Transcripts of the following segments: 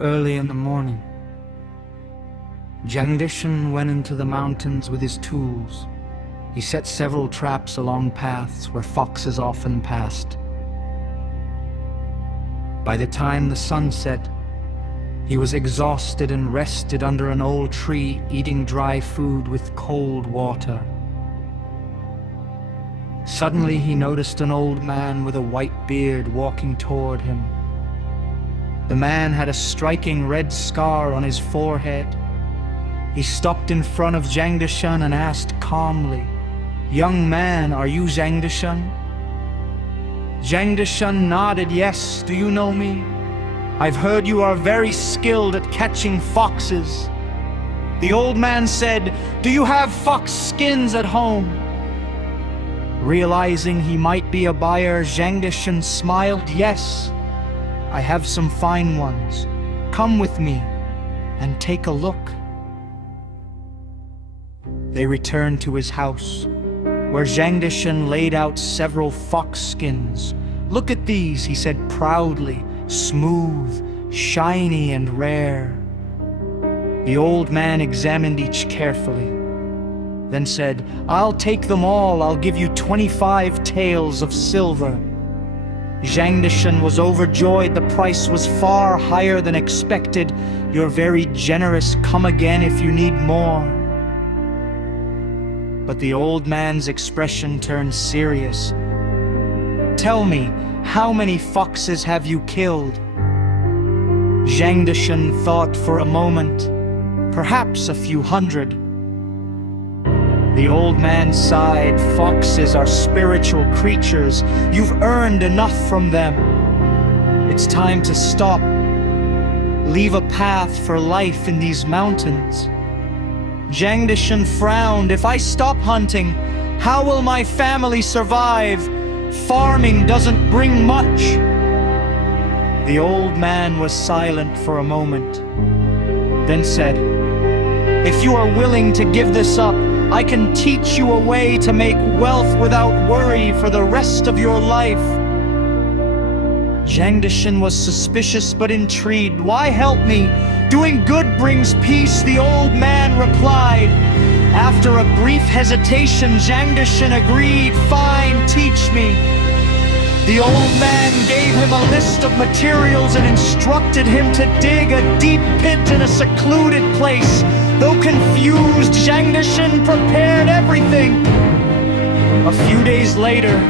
Early in the morning, Zhang Dashan went into the mountains with his tools. He set several traps along paths where foxes often passed. By the time the sun set, he was exhausted and rested under an old tree, eating dry food with cold water. Suddenly he noticed an old man with a white beard walking toward him. The man had a striking red scar on his forehead. He stopped in front of Zhang Dashan and asked calmly, "Young man, are you Zhang Dashan?" Zhang Dashan nodded, "Yes, do you know me? I've heard you are very skilled at catching foxes." The old man said, "Do you have fox skins at home?" Realizing he might be a buyer, Zhang Dashan smiled, "Yes, I have some fine ones. Come with me and take a look." They returned to his house, where Zhang Dashan laid out several fox skins. "Look at these," he said proudly, "smooth, shiny, and rare." The old man examined each carefully, then said, "I'll take them all. I'll give you 25 taels of silver." Zhang Dashan was overjoyed. The price was far higher than expected. "You're very generous. Come again if you need more." But the old man's expression turned serious. "Tell me, how many foxes have you killed?" Zhang Dashan thought for a moment. "Perhaps a few hundred." The old man sighed. "Foxes are spiritual creatures. You've earned enough from them. It's time to stop. Leave a path for life in these mountains." Zhang Dashan frowned. "If I stop hunting, how will my family survive? Farming doesn't bring much." The old man was silent for a moment, then said, "If you are willing to give this up, I can teach you a way to make wealth without worry for the rest of your life." Zhang Dashan was suspicious but intrigued. "Why help me? Doing good brings peace," the old man replied. After a brief hesitation, Zhang Dashan agreed. "Fine, teach me." The old man gave him a list of materials and instructed him to dig a deep pit in a secluded place. Though confused, Zhang Dashan prepared everything. A few days later,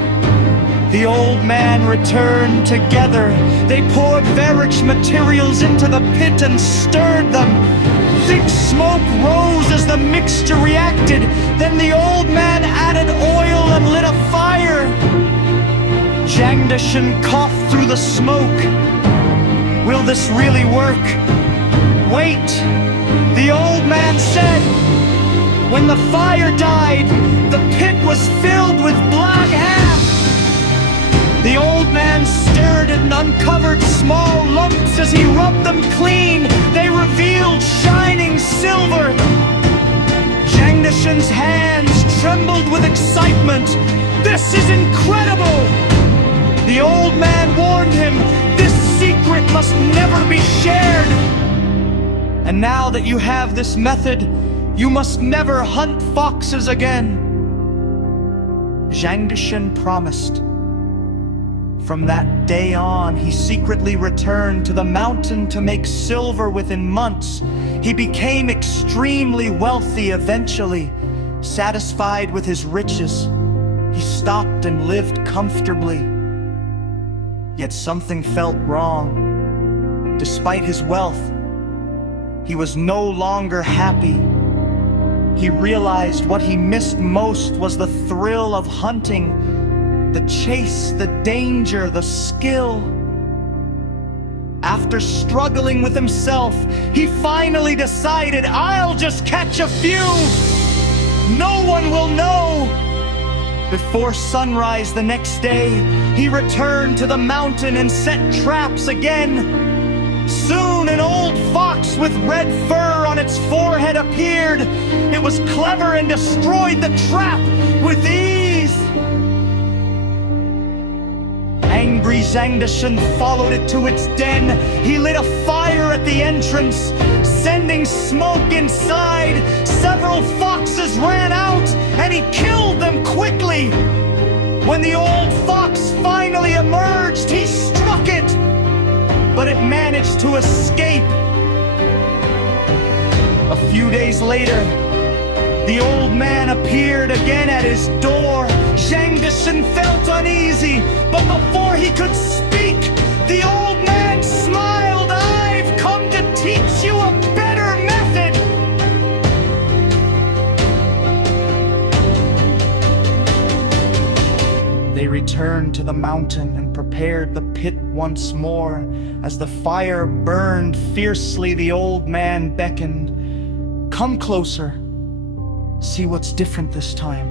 the old man returned. Together, they poured various materials into the pit and stirred them. Thick smoke rose as the mixture reacted. Then the old man added oil and lit a fire. Zhang Dashan coughed through the smoke. "Will this really work?" "Wait," the old man said. When the fire died, the pit was filled with black ash. The old man stirred and uncovered small lumps. As he rubbed them clean, they revealed shining silver. Zhang Dashan's hands trembled with excitement. "This is incredible!" The old man warned him, "This secret must never be shared. And now that you have this method, you must never hunt foxes again." Zhang Dashan promised. From that day on, he secretly returned to the mountain to make silver. Within months, he became extremely wealthy. Eventually, satisfied with his riches, he stopped and lived comfortably. Yet something felt wrong. Despite his wealth, he was no longer happy. He realized what he missed most was the thrill of hunting, the chase, the danger, the skill. After struggling with himself, he finally decided, "I'll just catch a few. No one will know." Before sunrise the next day, he returned to the mountain and set traps again. Soon an old fox with red fur on its forehead appeared. It was clever and destroyed the trap with ease. Angry Zhang Dashan followed it to its den. He lit a fire at the entrance, sending smoke inside. Several foxes ran out, and he killed them quickly. When the old fox finally emerged, he struck it, but it managed to escape. A few days later, the old man appeared again at his door. Zhang Dashan felt uneasy, but before he could speak, the old man smiled. "I've come to teach you a better method." They returned to the mountain and prepared the pit once more. As the fire burned fiercely, the old man beckoned. "Come closer. See what's different this time."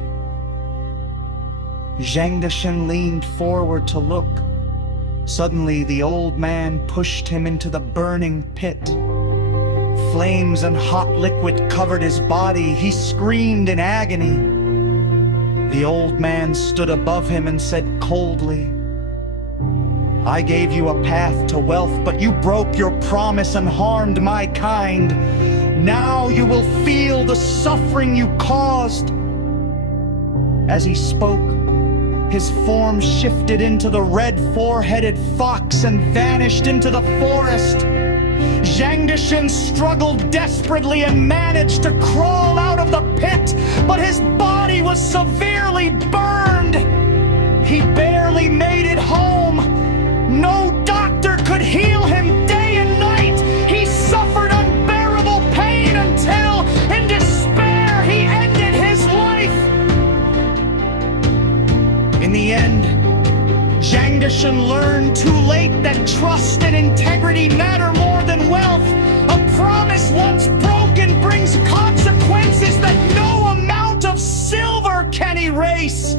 Zhang Dashan leaned forward to look. Suddenly, the old man pushed him into the burning pit. Flames and hot liquid covered his body. He screamed in agony. The old man stood above him and said coldly, "I gave you a path to wealth, but you broke your promise and harmed my kind. Now you will feel the suffering you caused." As he spoke, his form shifted into the red four-headed fox and vanished into the forest. Zhang Dashan struggled desperately and managed to crawl out of the pit, but his body was severely burned. He barely made it home. No doctor could heal him day and night. He suffered unbearable pain until, in despair, he ended his life. In the end, Zhang Dashan learned too late that trust and integrity matter more than wealth. A promise once broken brings consequences that no amount of silver can erase.